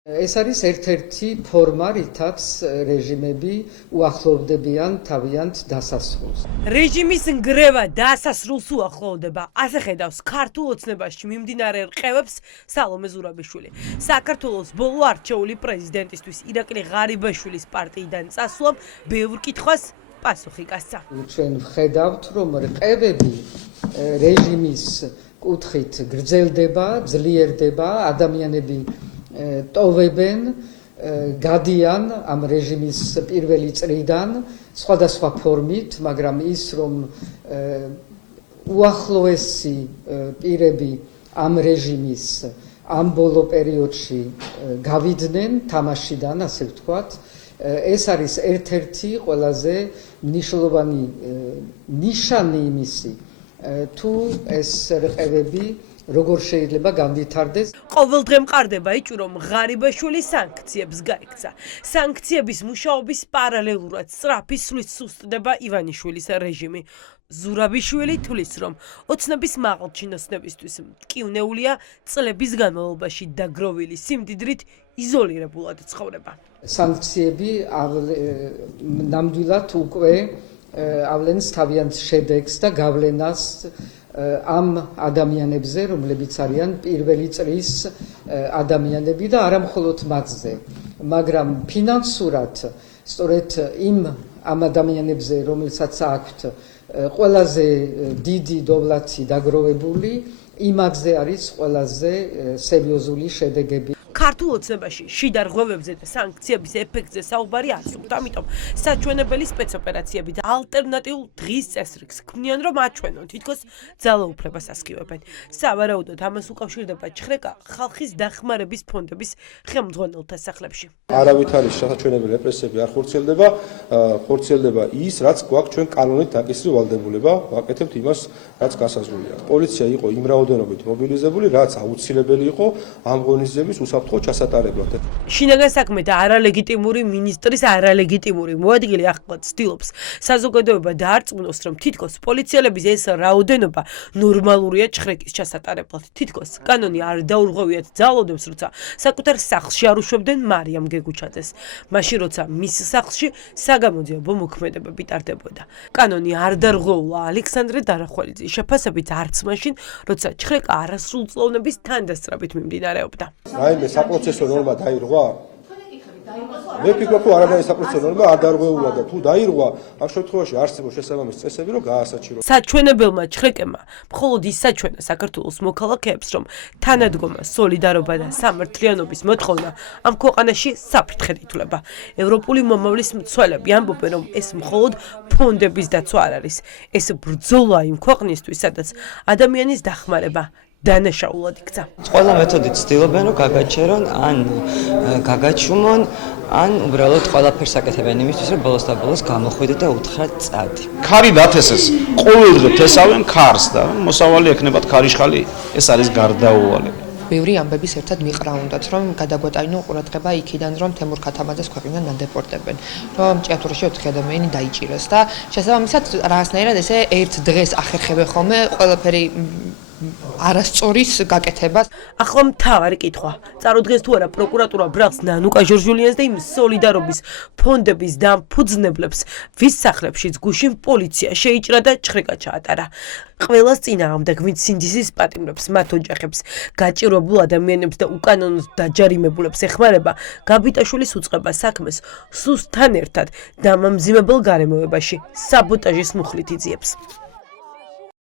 ეს არის ერთ-ერთი ფორმა, რითაც რეჟიმები უახლოვდებიან თავიანთ დასასრულს. რეჟიმის ნგრევა დასასრულს უახლოვდება. ასე ხედავს ქართულ ოცნებაში მიმდინარე რყევებს სალომე ზურაბიშვილი. საქართველოს ბოლო არჩეული პრეზიდენტისთვის ირაკლი ღარიბაშვილის პარტიიდან წასვლამ ბევრ კითხვას პასუხი გასცა. ჩვენ ვხედავთ, რომ რყევები რეჟიმის კუთხით გრძელდება, ძლიერდება, ადამიანები ტოვებენ, გადიან ამ რეჟიმის პირველი წრიდან სხვადასხვა ფორმით, მაგრამ ის რომ უახლოესი პირები ამ რეჟიმის ამ ბოლო პერიოდში გავიდნენ თამაშიდან, ასე ვთქვათ, ეს არის ერთ-ერთი ყველაზე მნიშვნელოვანი ნიშანი იმისი, თუ ეს რყევები როგორ შეიძლება განვითარდეს. ყოველდღე მყარდება იწვი, რომ ღარიბაშვილი სანქციებს გაექცა. სანქციების მუშაობის პარალელურად სწრაფი სვლის სუსტდება ივანიშვილის რეჟიმი. ზურაბიშვილი თulis, რომ ოცნების მაღალჩინოსნებისთვის მტკივნეულია წლების განმავლობაში დაგროვილი სიმდიდრით იზოლირებულად ცხოვრება. სანქციები ნამდვილად უკვე ავლენს თავიანთ შედეგს და გავლენას ამ ადამიანებზე, რომლებიც არიან პირველი წრის ადამიანები და არა მხოლოდ მათზე, მაგრამ ფინანსურად სწორედ ამ ადამიანებზე, რომელსაც აქვთ ყველაზე დიდი დოვლათი დაგროვებული, იმათზე არის ყველაზე სერიოზული შედეგები. ქართულ ოცნებაში შიდა რღვევებზე და სანქციების ეფექტზე საუბარი არ სურთ, ამიტომ საჩვენებელი სპეცოპერაციები და ალტერნატიულ დღის წესრიგს ქმნიან, რომ აჩვენონ თითქოს ძალაუფლებას ასკივებენ. სავარაუდოდ ამას უკავშირდება ჩხრეკა ხალხის დახმარების ფონდების ხელმძღვანელთა სახლებში. არავით არის საჩვენებელი რეპრესიები არ ხორციელდება, ხორციელდება ის, რაც გვაქვს ჩვენ კანონით დაკისრი ვალდებულება, ვაკეთებთ იმას, რაც გასაზრდულია. პოლიცია იყო იმ რაოდენობით მობილიზებული, რაც აუცილებელი იყო ამ ღონისძიების უსაფრთხო ჩასატარებლად. შინაგან საქმეთა არალეგიტიმური მინისტრის არალეგიტიმური მოადგილე ახლა ცდილობს საზოგადოება დაარწმუნოს, რომ თითქოს პოლიციელების ეს რაოდენობა ნორმალურია ჩხრეკის ჩასატარებლად. თითქოს კანონი არ დაურღვევიათ ძალოდებს, როცა საკუთარ სახლში არ უშვებდნენ მარიამ გეგუჩაძეს. მაშინ როცა მის სახლში საგამოძიებო მოქმედებები ტარდებოდა. კანონი არ დარღვეულა ალექსანდრე დარახველიძის შეფასებით არც მაშინ, როცა ჩხრეკა არასრულწლოვნების თანდასწრებით მიმდინარეობდა. რაიმე საპროცესო ნორმა დაირღვა? მე ვფიქრობ, რომ არანაირი საპროცესო ნორმა არ დარღვეულა და თუ დაირღვა, ამ შემთხვევაში არსებობს შესაბამისი წესები, რომ გაასაჩირო. საჩვენებელმა ჩხრეკებმა მხოლოდ ის საჩვენა საქართველოს მოქალაქეებს, რომ თანადგომა, სოლიდარობა და სამართლიანობის მოთხოვნა ამ ქვეყანაში საფრთხედ ითვლება. ევროპული მომავლის მცველები ამბობენ, რომ ეს მხოლოდ ფონდების დაცვა არ არის. ეს ბრძოლა იმ ქვეყნისთვის, სადაც ადამიანის დახმარება დანაშაულად იქცა. ყველა მეთოდით ცდილობენ, რომ გაგაჩერონ, ან გაგაჩუმონ, ან უბრალოდ ყველაფერს აკეთებენ იმისთვის, რომ ბოლოს და ბოლოს გამოხვიდეთ და უთხრათ წადი. ქარი დათესეს, ყოველდღე თესავენ ქარს და მოსავალი ექნებათ ქარიშხალი, ეს არის გარდაუვალი. ბევრი ამბების ერთად მიყრაუნდათ, რომ გადაგვეტანო ყურადღება იქიდან, რომ თემურ ქათამაძეს ქვეყნიდან დადეპორტებენ, რომ ჭიათურაში 4 ადამიანი დაიჭირეს და შესაბამისად რაღაცნაირად ესე ერთ დღეს ახერხებენ ხოლმე ყველაფერი არასწორის გაკეთებას. ახლა მთავარი კითხვა. წარუდგენს თუ არა პროკურატურა ბრალს ნანუკა ჟორჟულიანს და იმ სოლიდარობის ფონდების დამფუძნებლებს, ვის სახლებშიც გუშინ პოლიცია შეიჭრა და ჩხრეკა ჩაატარა. ყველას წინააღმდეგ, ვინც სინდისის პატიმრებს, მათ ოჯახებს, გაჭირვებულ ადამიანებს და უკანონოდ დაჯარიმებულებს ეხმარება, გაბიტაშვილის უწყება საქმეს სუსტთან ერთად დამამძიმებელ გარემოებაში საბოტაჟის მუხლით იძიებს.